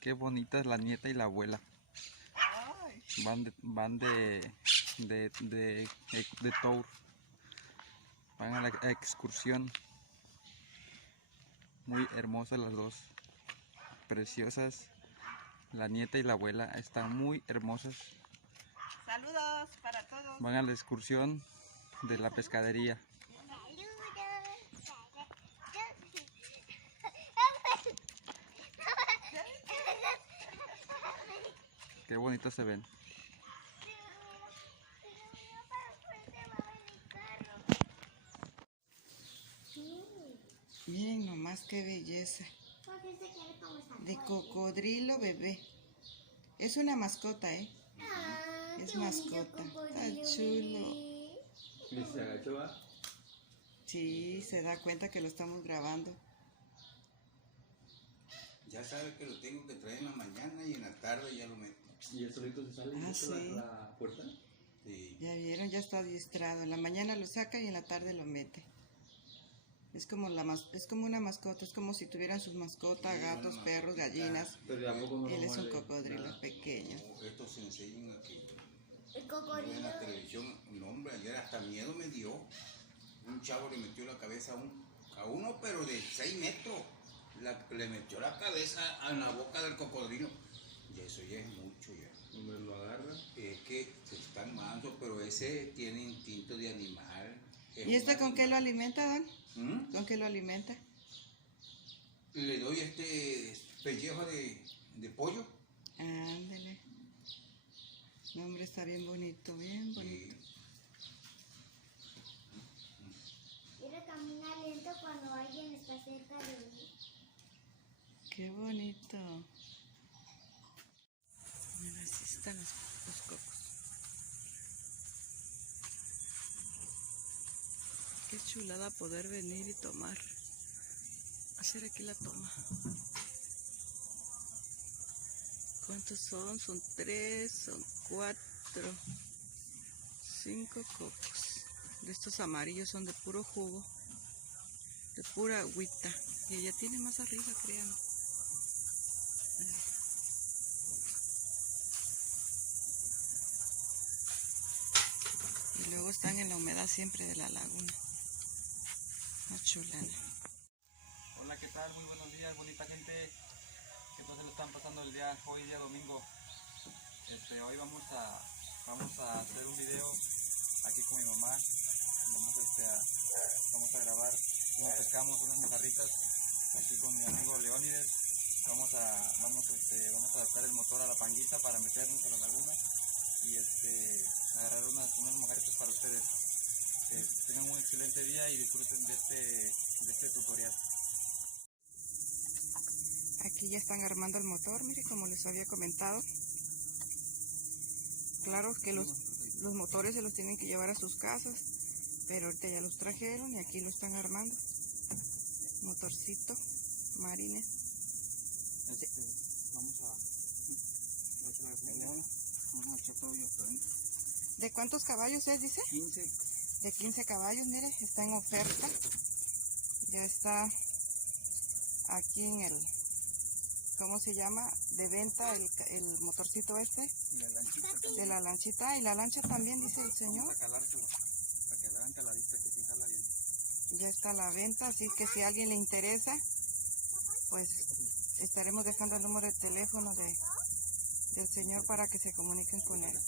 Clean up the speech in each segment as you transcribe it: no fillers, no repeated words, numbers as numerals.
Qué bonitas la nieta y la abuela. Van de tour. Van a la excursión. Muy hermosas las dos. Preciosas. La nieta y la abuela están muy hermosas. Saludos para todos. Van a la excursión de la pescadería. Qué bonitos se ven. Miren nomás qué belleza. De cocodrilo bebé. Es una mascota, ¿eh? Es mascota. Está chulo. ¿Y se agachó? Sí, se da cuenta que lo estamos grabando. Ya sabe que lo tengo que traer en la mañana y en la tarde ya lo meto. ¿Y el solito se sale Ah, sí. la puerta? Sí. Ya vieron, ya está adiestrado. En la mañana lo saca y en la tarde lo mete. Es como una mascota, es como si tuvieran sus mascotas, Sí, gatos, una perros, mascotita. gallinas. Pero tampoco no Él es un muerde cocodrilo nada. pequeño. No, estos se enseñan aquí. El En cocodrilo. la televisión, un hombre, ayer hasta miedo me dio. Un chavo le metió la cabeza a uno, pero de 6 metros. Le metió la cabeza en la boca del cocodrilo. Y eso ya es mucho ya. Me lo agarra. Es que se están mansos, pero ese tiene instinto de animal. Es ¿Y este un con qué lo animal. alimenta, don? ¿Mm? ¿Con qué lo alimenta? Le doy este pellejo de pollo. Ándale. No, hombre, está bien bonito, bien bonito. Quiere caminar lento cuando alguien está cerca de él. Qué bonito. Mira, así están los cocos. Qué chulada poder venir y tomar. Hacer aquí la toma. ¿Cuántos son? Son 3, son 4, 5 cocos. De estos amarillos son de puro jugo, de pura agüita. Y ella tiene más arriba, créanme. Y luego están en la humedad siempre de la laguna. Una chulada. Hola, ¿qué tal? Muy buenos días, bonita gente. ¿Qué tal se lo están pasando el día, hoy día domingo? Hoy vamos a hacer un video aquí con mi mamá. Vamos a grabar cómo pescamos unas mojarritas aquí con mi amigo Leónides. Vamos a adaptar el motor a la panguita para meternos a la laguna y agarrar unas mojarritas para ustedes. Tengan un excelente día y disfruten de este tutorial. Aquí ya están armando el motor, mire, como les había comentado. Claro que los motores se los tienen que llevar a sus casas, pero ahorita ya los trajeron y aquí lo están armando. Motorcito Marine. Vamos a echar todo yo adentro. ¿De cuántos caballos es, dice? 15. De 15 caballos, mire, está en oferta. Ya está aquí en el, ¿cómo se llama? De venta el motorcito este. La lanchita. De la lanchita, y la lancha también, dice el señor. Vamos a calárselo para que la hagan caladita, que sí jala bien. Ya está a la venta, así que si a alguien le interesa, pues estaremos dejando el número de teléfono del señor para que se comuniquen con él.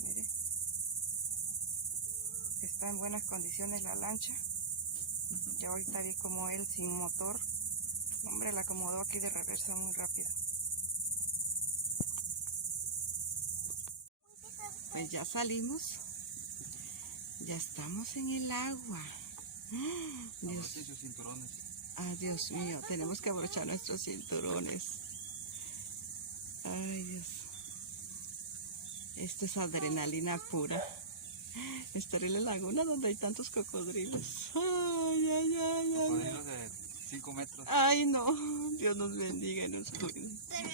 Mire, está en buenas condiciones la lancha. Ya ahorita vi como él sin motor, hombre, la acomodó aquí de reversa muy rápido. Pues ya salimos, ya estamos en el agua. Dios. Sus cinturones. Ah, Dios mío, tenemos que abrochar nuestros cinturones. Ay, Dios. Esto es adrenalina pura. Estar en la laguna donde hay tantos cocodrilos. Ay, ay, ay, ay. Cocodrilos de 5 metros. Ay, no. Dios nos bendiga y nos cuide. Pero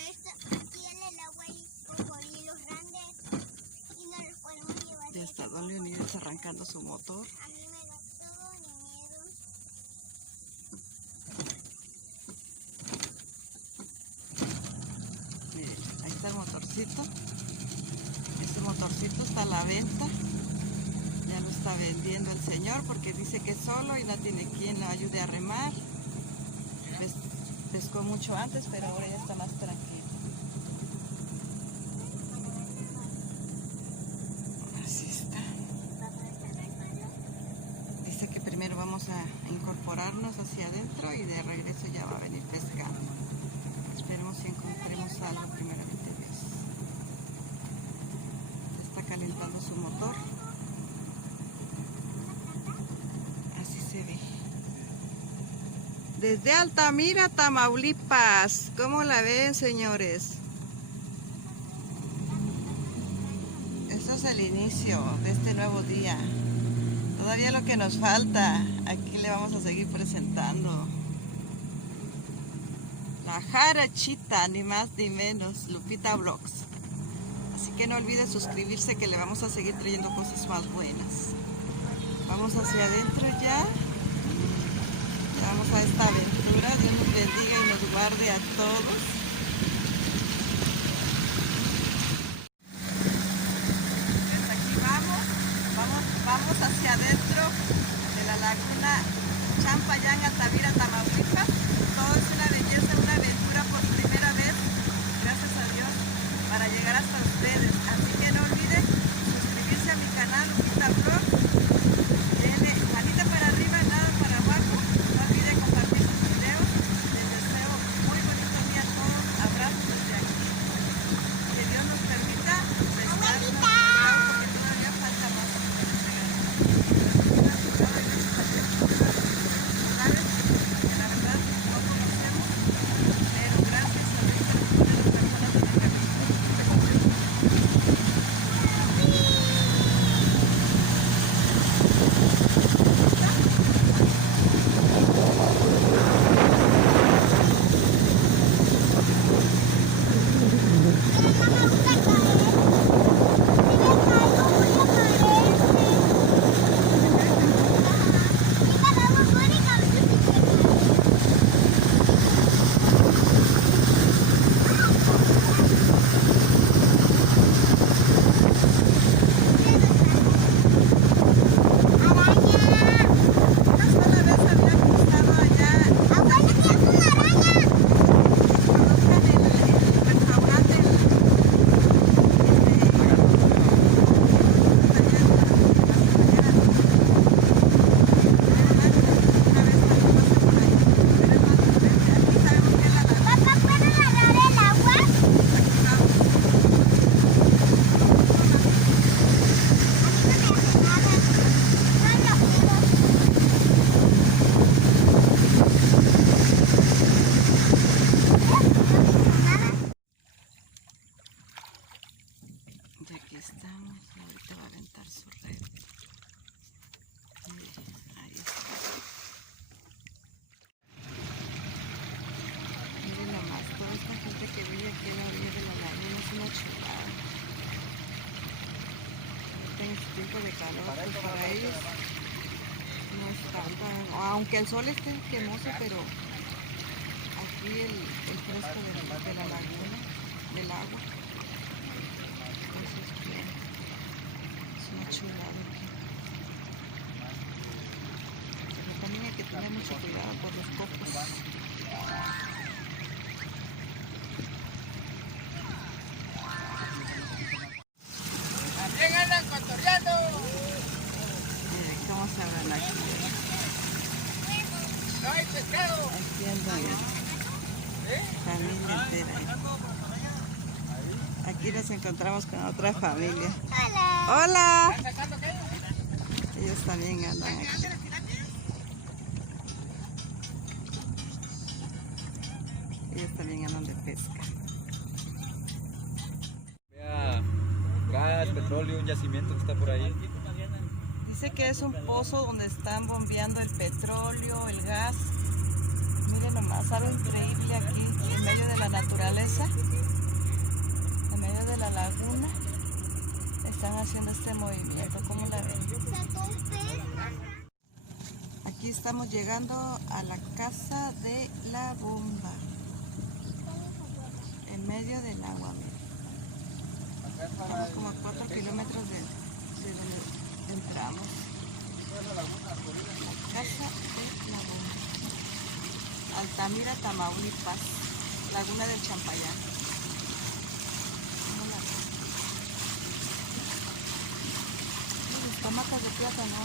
aquí en el agua hay cocodrilos grandes y no los podemos llevar. Ya está don Leonidas arrancando su motor. A mí me da todo ni miedo. motorcito. Este motorcito está a la venta. Ya lo está vendiendo el señor porque dice que es solo y no tiene quien lo ayude a remar. Pescó mucho antes, pero ahora ya está más tranquilo. Así está. Dice que primero vamos a incorporarnos hacia adentro y de regreso ya va a venir pescando. Esperemos si encontremos algo primeramente Dios. Se está calentando su motor. Así se ve. Desde Altamira, Tamaulipas. ¿Cómo la ven, señores? Eso es el inicio de este nuevo día. Todavía lo que nos falta, aquí le vamos a seguir presentando. La Jarachita, ni más ni menos, Lupita Vlogs. Así que no olvide suscribirse que le vamos a seguir trayendo cosas más buenas. Vamos hacia adentro ya. Vamos a esta aventura. Dios nos bendiga y nos guarde a todos. Pues aquí vamos hacia adentro de la laguna Champayán, Altamira, Tamaulipas. Todo es una belleza, una aventura por primera vez, gracias a Dios, para llegar hasta ustedes. Así que no olviden suscribirse a mi canal Lupita Vlog. Denle manita para arriba, nada para abajo. No olviden compartir sus videos. Les deseo muy bonito día a todos. Abrazos desde aquí. Que Dios nos permita pescarnos, porque todavía falta más. ¿Sabes? Que la verdad no conocemos, pero gracias a Dios por las personas en el camino. Y aquí estamos, ahorita va a aventar su red. Ahí está. Miren nomás, toda esta gente que vive aquí en la orilla de la laguna es una chulada. Ahorita en este tiempo de calor, pues para ellos no es tanta, aunque el sol esté quemoso, pero aquí el fresco de la laguna, del agua. Entonces, bien, es una chulada aquí. Pero también hay que tener mucho cuidado por los cocos. ¡También andan cotorreando! Miren cómo se ven aquí. ¡No hay pescado! Aquí andan familia entera. Aquí nos encontramos con otra familia. Hola. ¡Hola! ¿Están sacando qué? Ellos también andan aquí. Ellos también andan de pesca. Vea gas, petróleo, un yacimiento que está por ahí. Dice que es un pozo donde están bombeando el petróleo, el gas. Miren nomás, algo increíble aquí, en medio de la naturaleza, en medio de la laguna. Están haciendo este movimiento, ¿cómo la ven? Aquí estamos llegando a la casa de la bomba, en medio del agua, miren. Estamos como a 4 kilómetros de donde entramos. La Casa de Laguna. Altamira, Tamaulipas. Laguna del Champayán. Las hamacas de plátano.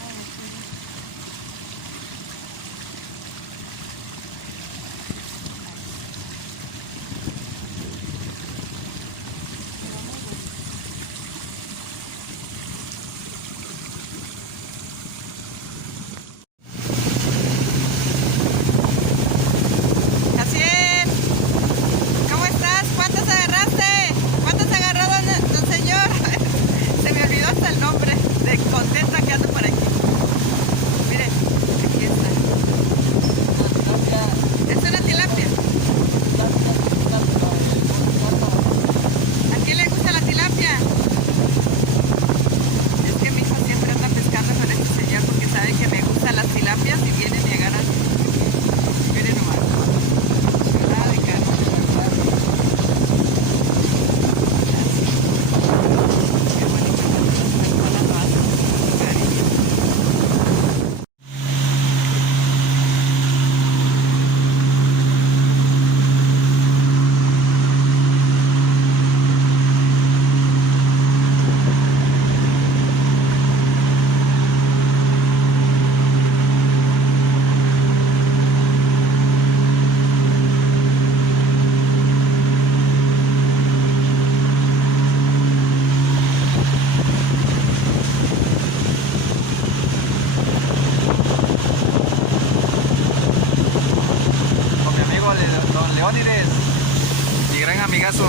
Mi gran amigazo,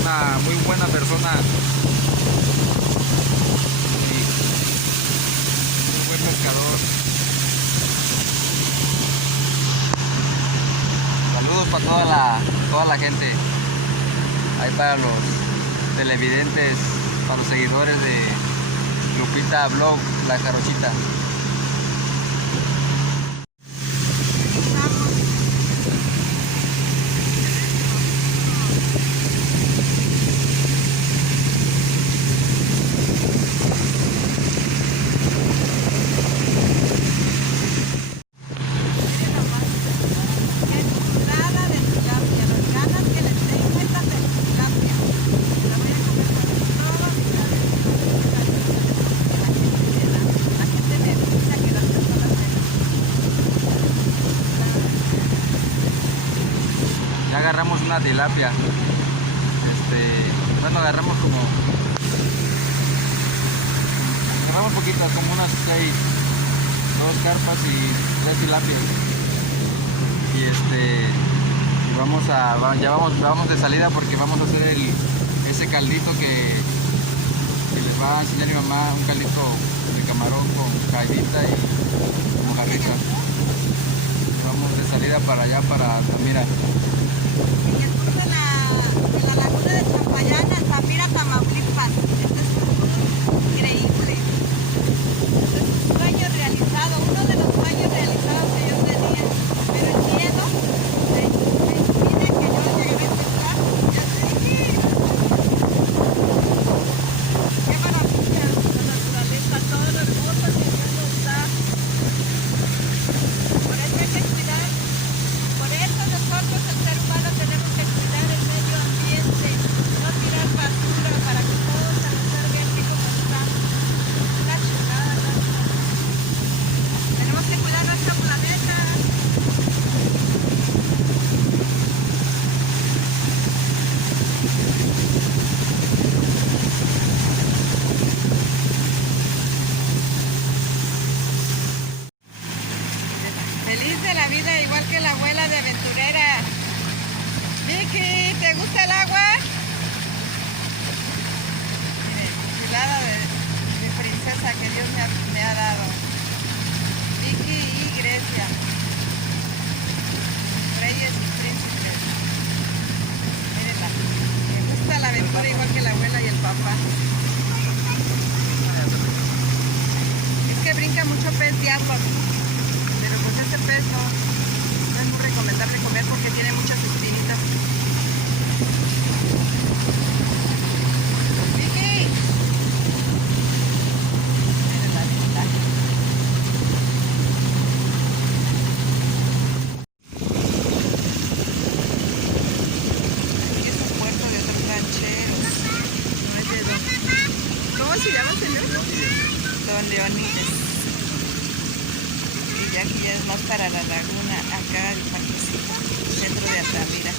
una muy buena persona, muy buen pescador. Saludos para toda la gente, ahí para los televidentes, para los seguidores de Lupita Blog, La Jarochita. Ya agarramos una tilapia. Bueno, agarramos poquito, como unas 6, 2 carpas y 3 tilapias. Y vamos de salida porque vamos a hacer ese caldito que les va a enseñar mi mamá, un caldito de camarón con caidita y mojarrita. Vamos de salida para allá, para Altamira. En el sur de la laguna de Champayán, Altamira, Tamaulipas. Este es un tour increíble. Este es un sueño realizado, uno de los sueños realizados que yo tenía. Pero el miedo me impide que yo llegue a pescar. Ya te dije. Qué maravilla la naturaleza, todo lo hermoso que el mundo está. Por eso hay que cuidar. Por eso nosotros, el ser humano, tenemos que cuidar el medio ambiente, no tirar basura para que todo se conserve así como está. Una chulada, ¿no? Tenemos que cuidar nuestro planeta. Feliz de la vida, igual que la abuela de aventurera. Vicky, ¿te gusta el agua? Miren, chulada de princesa que Dios me ha dado. Vicky y Grecia. Reyes y príncipes. Mírenla. Me gusta la aventura igual que la abuela y el papá. Es que brinca mucho pez de agua. Pero pues este pez no es muy recomendable comer porque tiene muchas espinitas. Juanítez. Y ya aquí ya es más para la laguna, acá el parquecito, centro de Altamira.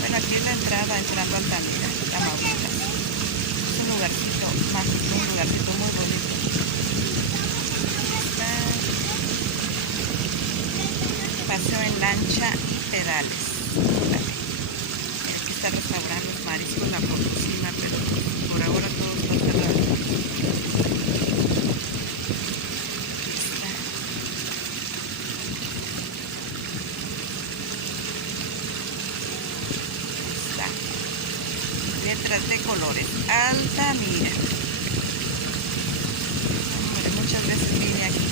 Bueno, aquí es la entrada, entrando a Altamira, Tamaulipas. Es un lugarcito mágico, un lugarcito muy bonito. Paseo en lancha y pedales. Aquí está el restaurante Los Mariscos, La Potosina, pero por ahora todo está cerrado. Está. Letras de colores. Altamira. Hombre, muchas veces vine aquí.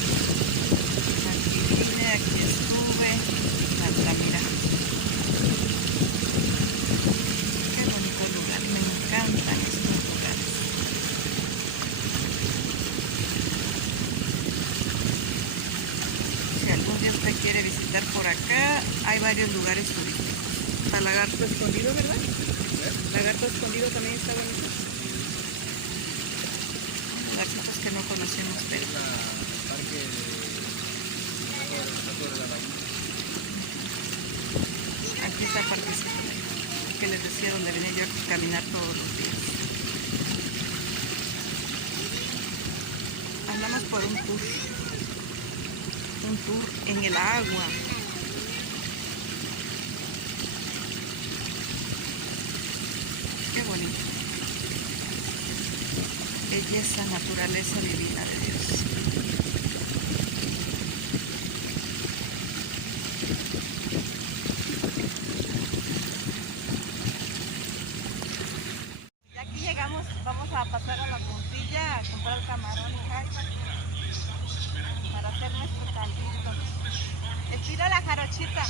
Aquí estuve, Altamira. Qué bonito lugar, me encantan estos lugares. Si algún día usted quiere visitar por acá, hay varios lugares turísticos. Está Lagarto Escondido, ¿verdad? Lagarto Escondido también está bonito. Lugarcitos que no conocemos, pero... Aquí está el parquecito que les decía donde venía yo a caminar todos los días. Andamos por un tour en el agua. Qué bonito. Belleza, naturaleza divina de Dios. Vamos a pasar a la puntilla a comprar camarón y jaiba para hacer nuestro caldito. Estira la jarochita.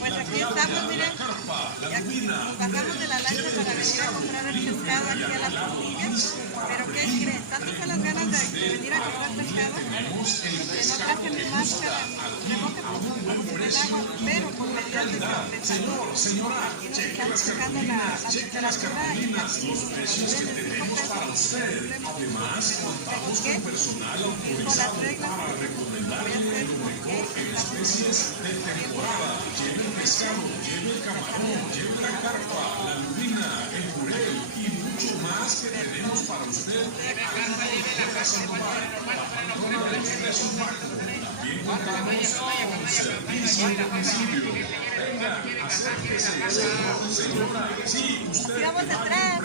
Pues aquí estamos, miren. Nos bajamos de la lancha para venir a comprar el pescado aquí a la puntilla. Pero ¿qué creen? Tanto son las ganas de venir a comprar pescado que no traje mi máscara. Tengo que poner el agua, pero con medidas de compensación. Aquí nos están checando la temperatura y aquí nos venden 5 pesos. ¿Por qué? Ir con las reglas. Voy a hacer porque estamos en tiempo. Lleve el pescado, lleve el camarón, lleve la carpa, la lubina, el jurel y mucho más que tenemos para usted. También contamos con servicio a domicilio. Venga, acérquese, señora. Sí, usted. Vamos a entrar.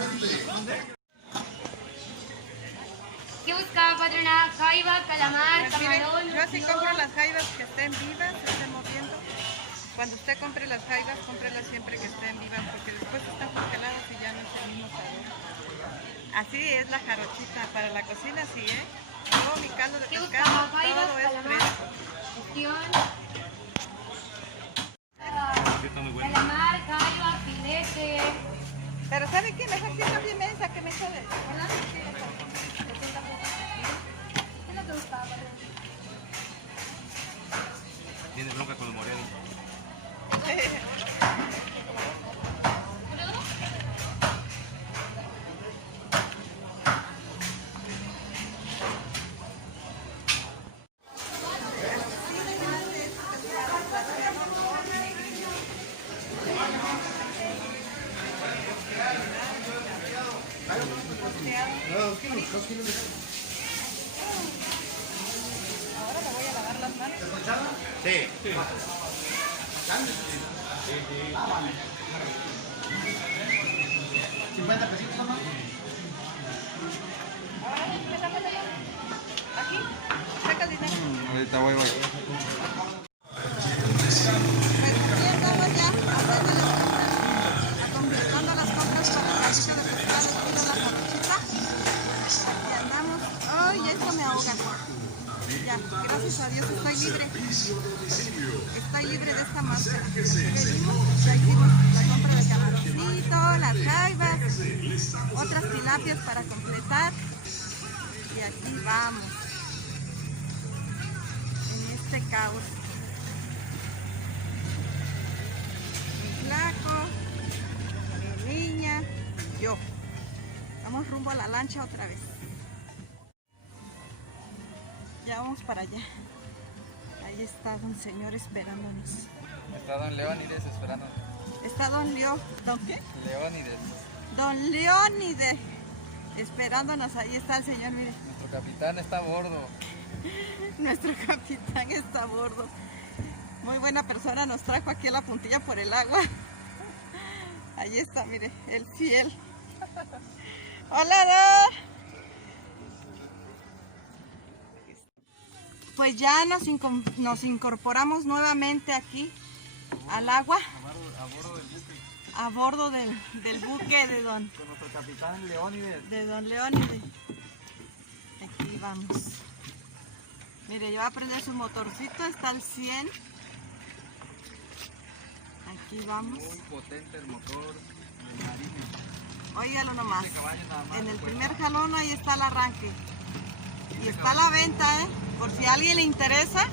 ¿Qué buscaba, patrona? Jaiba, calamar, camarón. Yo así compro las jaivas que estén vivas, se estén moviendo. Cuando usted compre las jaivas, cómprelas siempre que estén vivas, porque después están congeladas y ya no es el mismo sabor. Así es la jarochita, para la cocina sí, ¿eh? Todo mi caldo de ¿Qué pescado, buscaba? Jaiba, todo es calamar, fresco. gestión. Calamar, jaiba, filete. Pero ¿sabe qué? Mejor que esa pimensa que me sale, ¿verdad? ¿Qué es lo que buscaba, patrona? Tiene bronca con los morenos. Ahora me voy a lavar las manos. Sí. Aquí, saca el dinero. Ahorita voy. Pues aquí estamos ya haciendo las compras, completando las compras para el caldito de pescado, pido la jarochita. Y andamos. ¡Ay, esto me ahoga! Ya, gracias a Dios estoy libre. Estoy libre de esta máscara. Venimos, ya hicimos la compra de camaroncito, las jaivas, otras tilapias para completar. Y aquí vamos. En este caos. Mi flaco, mi niña, yo. rumbo a la lancha otra vez. Ya vamos para allá. Ahí está don señor esperándonos. Está don Leónides esperándonos. Está don Leo. ¿Don qué? Leónides, Don Leónides. Esperándonos. Ahí está el señor, mire. nuestro capitán está a bordo. Nuestro capitán está a bordo. Muy buena persona, nos trajo aquí a la puntilla por el agua. Ahí está, mire, el fiel. Hola, Don. Pues ya nos incorporamos nuevamente aquí al agua, A bordo del buque. a bordo del buque de don Con nuestro capitán Leónides. Leónides. Aquí vamos. Mire, ya va a prender su motorcito, está al 100. Aquí vamos. Muy potente el motor del Marine. Óigalo nomás. 7 caballos nada más. En el pues. primer jalón ahí está el arranque. Y está a la venta, ¿eh? Por si a alguien le interesa.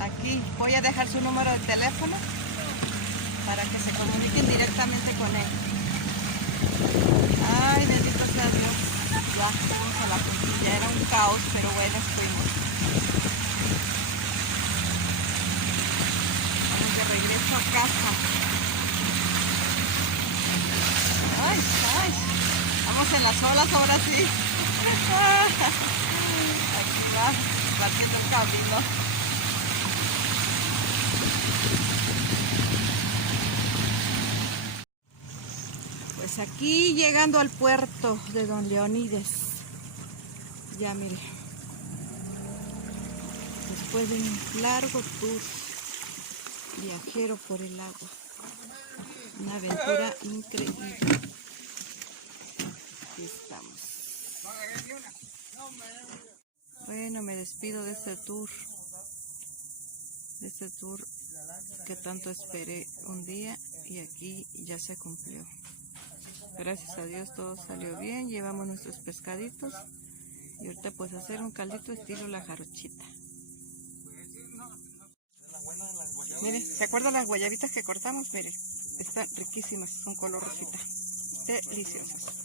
Aquí voy a dejar su número de teléfono para que se comuniquen directamente con él. Ay, bendito sea Dios. Ya fuimos a la puntilla. Era un caos, pero bueno, fuimos. Vamos de regreso a casa. Ay, ay. Vamos en las olas ahora sí. Aquí va, partiendo el camino. Pues aquí llegando al puerto de don Leónides. Ya mire. Después de un largo tour viajero por el agua. Una aventura increíble. Aquí estamos. Bueno, me despido de este tour. Que tanto esperé un día y aquí ya se cumplió. Gracias a Dios todo salió bien, llevamos nuestros pescaditos y ahorita pues hacer un caldito estilo la jarochita. Miren, ¿se acuerdan las guayabitas que cortamos? Miren, están riquísimas, son color rosita, deliciosas.